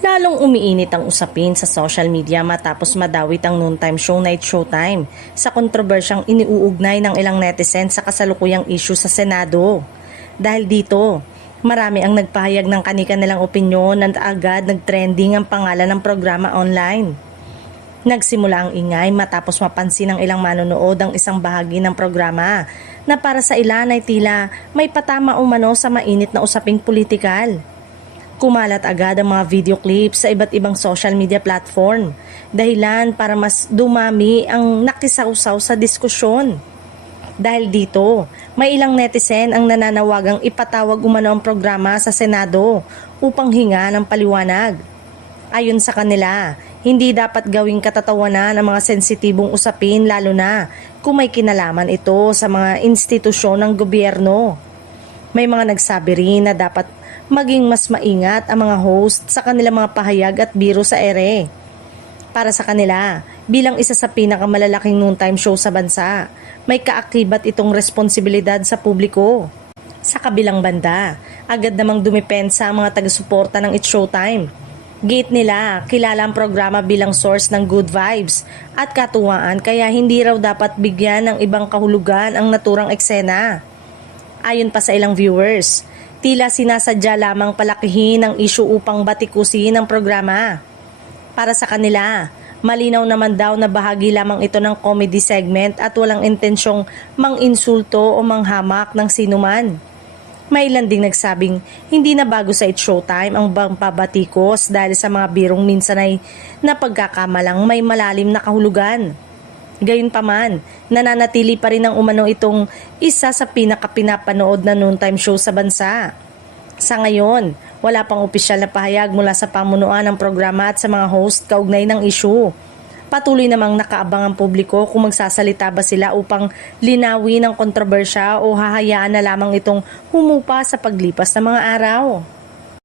Lalong umiinit ang usapin sa social media matapos madawit ang noontime show Night Showtime sa kontrobersyang iniuugnay ng ilang netizens sa kasalukuyang issue sa Senado. Dahil dito, marami ang nagpahayag ng kani-kanilang opinyon at agad nagtrending ang pangalan ng programa online. Nagsimula ang ingay matapos mapansin ng ilang manonood ang isang bahagi ng programa na para sa ilan ay tila may patama umano sa mainit na usaping politikal. Kumalat agad ang mga video clips sa iba't ibang social media platform, dahilan para mas dumami ang nakisawsaw sa diskusyon. Dahil dito, may ilang netizen ang nananawagang ipatawag umano ang programa sa Senado upang hinga ng paliwanag. Ayon sa kanila, hindi dapat gawing katatawanan ang mga sensitibong usapin lalo na kung may kinalaman ito sa mga institusyon ng gobyerno. May mga nagsabi rin na dapat maging mas maingat ang mga host sa kanilang mga pahayag at biro sa ere. Para sa kanila, bilang isa sa pinakamalalaking noontime show sa bansa, may kaakibat itong responsibilidad sa publiko. Sa kabilang banda, agad namang dumipensa ang mga taga-suporta ng It's Showtime. Gate nila, kilala ang programa bilang source ng good vibes at katuwaan kaya hindi raw dapat bigyan ng ibang kahulugan ang naturang eksena. Ayon pa sa ilang viewers, tila sinasadya lamang palakihin ang issue upang batikusin ang programa. Para sa kanila, malinaw naman daw na bahagi lamang ito ng comedy segment at walang intensyong mang-insulto o manghamak ng sinuman. May ilan ding nagsabing hindi na bago sa It's Showtime ang pabatikos dahil sa mga birong minsan ay napagkakamalang may malalim na kahulugan. Gayunpaman, nananatili pa rin ang umano itong isa sa pinakapinapanood na noontime show sa bansa. Sa ngayon, wala pang opisyal na pahayag mula sa pamunuan ng programa at sa mga host kaugnay ng issue. Patuloy namang nakaabang ang publiko kung magsasalita ba sila upang linawin ang kontrobersya o hahayaan na lamang itong humupa sa paglipas ng mga araw.